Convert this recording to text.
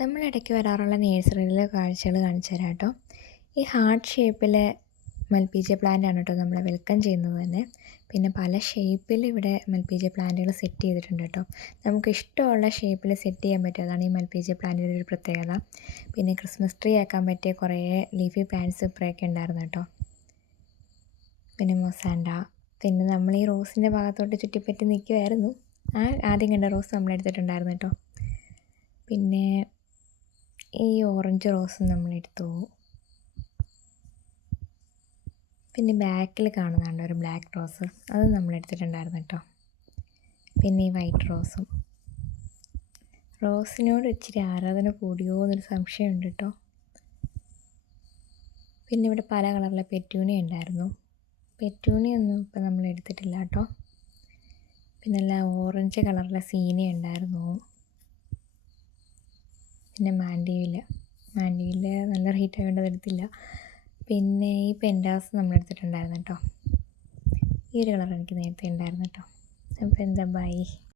നമ്മളിടയ്ക്ക് വരാറുള്ള നേഴ്സറിയിലെ കാഴ്ചകൾ കാണിച്ചു തരാം കേട്ടോ. ഈ ഹാർട്ട് ഷേപ്പിലെ മൽപ്പീജിയ പ്ലാന്റാണ് കേട്ടോ നമ്മളെ വെൽക്കം ചെയ്യുന്നത് തന്നെ. പിന്നെ പല ഷേപ്പിൽ ഇവിടെ മൽപ്പീജിയ പ്ലാന്റുകൾ സെറ്റ് ചെയ്തിട്ടുണ്ട് കേട്ടോ. നമുക്ക് ഇഷ്ടമുള്ള ഷേപ്പിൽ സെറ്റ് ചെയ്യാൻ പറ്റും. അതാണ് ഈ മൽപ്പീജിയ പ്ലാന്റിൻ്റെ ഒരു പ്രത്യേകത. പിന്നെ ക്രിസ്മസ് ട്രീ ആക്കാൻ പറ്റിയ കുറേ ലീഫി പ്ലാന്റ്സ് ഇപ്പോഴൊക്കെ ഉണ്ടായിരുന്നു കേട്ടോ. പിന്നെ മൊസാൻഡ. പിന്നെ നമ്മൾ ഈ റോസിൻ്റെ ഭാഗത്തോട്ട് ചുറ്റിപ്പറ്റി നിൽക്കുമായിരുന്നു. ആദ്യം കണ്ട റോസ് നമ്മളെടുത്തിട്ടുണ്ടായിരുന്നു കേട്ടോ. പിന്നെ ഈ ഓറഞ്ച് റോസും നമ്മളെടുത്തു. പിന്നെ ബാക്കിൽ കാണുന്നുണ്ട് ഒരു ബ്ലാക്ക് റോസ്, അത് നമ്മളെടുത്തിട്ടുണ്ടായിരുന്നു കേട്ടോ. പിന്നെ ഈ വൈറ്റ് റോസും. റോസിനോട് ഇച്ചിരി ആരാധന കൂടിയോ എന്നൊരു സംശയമുണ്ട് കേട്ടോ. പിന്നെ ഇവിടെ പല കളറിലെ പെറ്റൂണിയ ഉണ്ടായിരുന്നു. പെറ്റൂണിയൊന്നും ഇപ്പം നമ്മൾ എടുത്തിട്ടില്ല കേട്ടോ. പിന്നെ എല്ലാം ഓറഞ്ച് കളറിലെ സീനിയ ഉണ്ടായിരുന്നു. പിന്നെ മാൻഡിവില്ല നല്ല റേറ്റ് ആയതുകൊണ്ട് എടുത്തില്ല. പിന്നെ ഈ പെൻഡാസ് നമ്മളെടുത്തിട്ടുണ്ടായിരുന്നു കേട്ടോ. ഈ ഒരു കളർ എനിക്ക് നേരത്തെ ഉണ്ടായിരുന്നു കേട്ടോ. അപ്പോൾ എന്താ ബൈ.